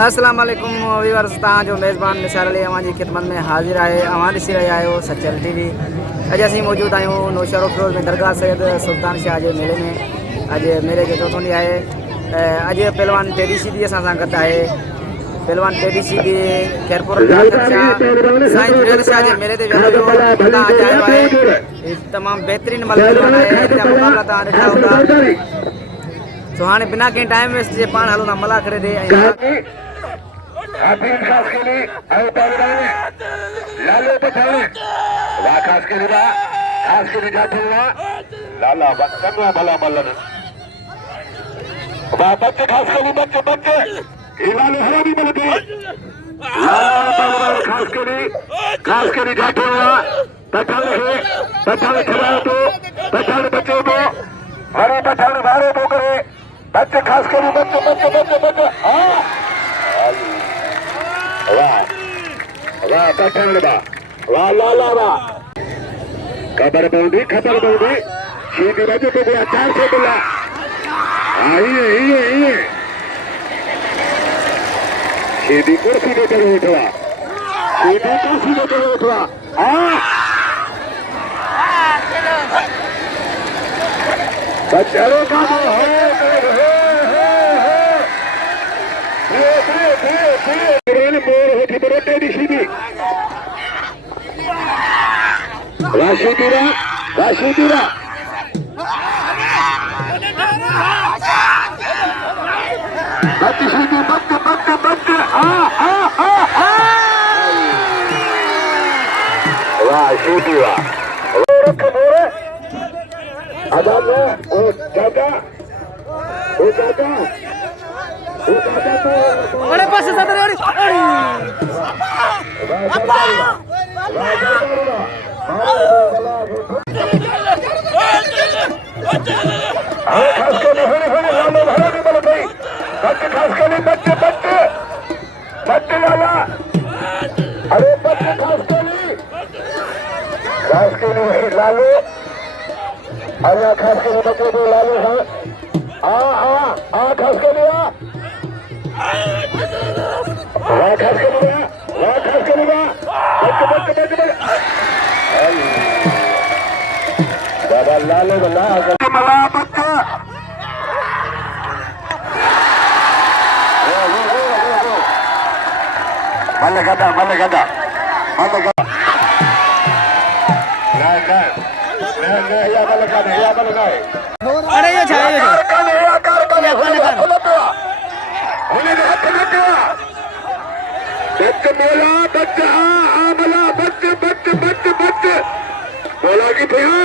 अस्सलाम वालेकुम व्यूअर्स, तव्हां जो मेज़बान निसार अली अवां जी ख़िदमत में हाज़िर आहे। अवां ॾिसी रहिया आहियो सचल टीवी। अॼु असीं मौजूदु आहियूं नौशहरो फिरोज़ में दरगाह सैयद सुल्तान शाह जे मेले में। अॼु मेले जो चोथों ॾींहुं आहे। अॼु पहलवान टेडी सीधी असां सां गॾु आहे। पहलवान टेडी सीधी खैरपुर साईं झूलेलाल शाह जे मेले ते वेंदो हुयो, हुतां अॼु आयो आहे। तमामु बहितरीनु पहलवान आहे। हिन जा मुक़ाबला तव्हां ॾिठा हूंदा। तो हाँ बिना कहीं टाइम वेस्ट जे पान हलो ना मला करे दे लालो बचावे वा खास के जाते हुआ लाला बच्चा भला मल्लन वा बच्चे खास बच्चे ये लालो हरा भी मिलती लाला खास के जाते हुआ पठान खिलाओ तो पठान बच्चे को हरे पठान भारे तो करे बच्चे खास कर बच्चे हाँ वाह वाह पठान वाह लाला वाह खबर बंदी सीधी बजे तो गया 400 बोला आइए सीधी कुर्सी पे चढ़े उठवा हाँ बच्चों का राशीदीरा अरे पास से जाते अरे बच्चे लाला अरे बच्चे खास के लिए लालू अरे खास के लिए बच्चे को लालू है खास के लिए खास के लिए बच्चे बाबा लालू मला बच्चा मल्ले गदा नहीं या मल्ले अरे ये छाए बच्चे बोला कि भैया